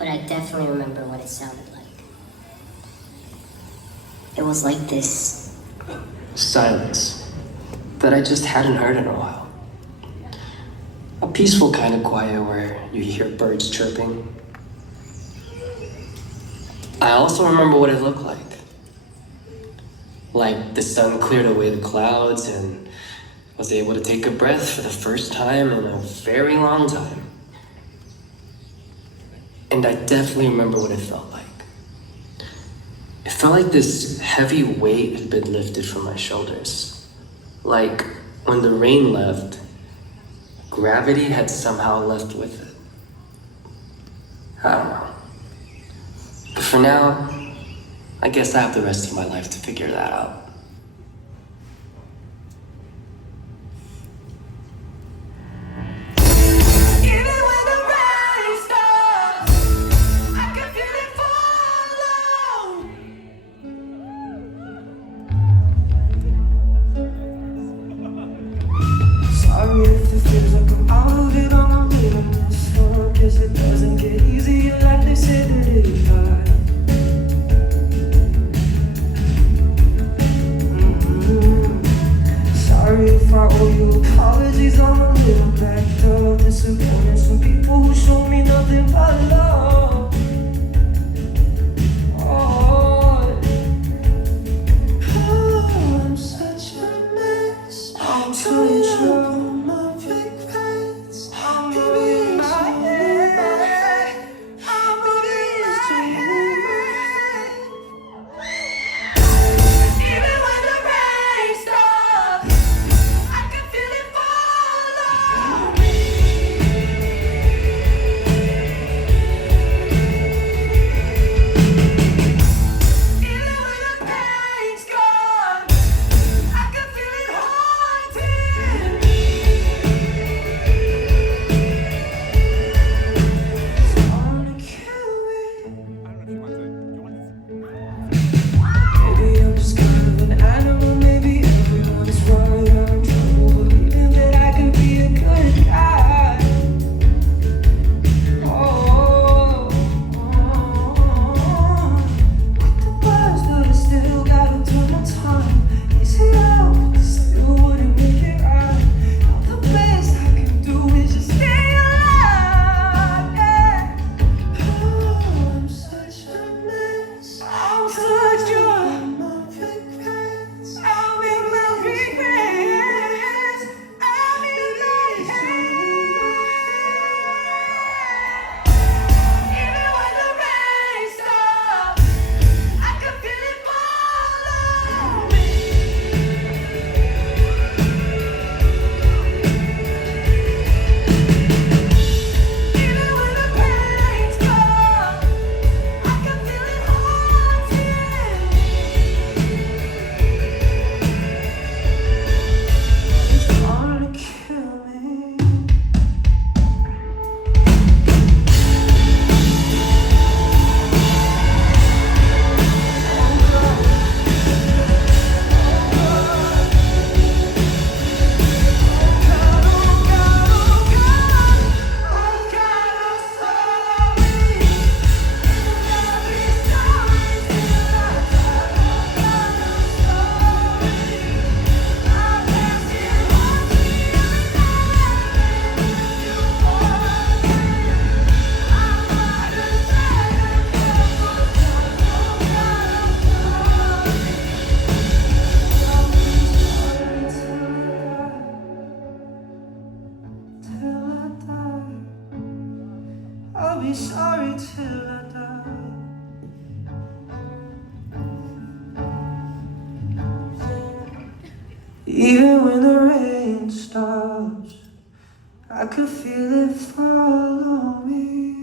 but I definitely remember what it sounded like. It was like this silence that I just hadn't heard in a while. A peaceful kind of quiet where you hear birds chirping. I also remember what it looked like. Like the sun cleared away the clouds and I was able to take a breath for the first time in a very long time. And I definitely remember what it felt like. It felt like this heavy weight had been lifted from my shoulders. Like when the rain left, gravity had somehow left with it. I don't know. But for now, I guess I have the rest of my life to figure that out. Sorry if it feels like I'm out of it on my way on this one, 'cause it doesn't get easier like they said that it would. Sorry if I owe you apologies on my little back door. Disappointing some people who show me nothing but love. Oh, I'm such a mess. I'm such a I'll be sorry till I die. Even when the rain stops, I could feel it follow me.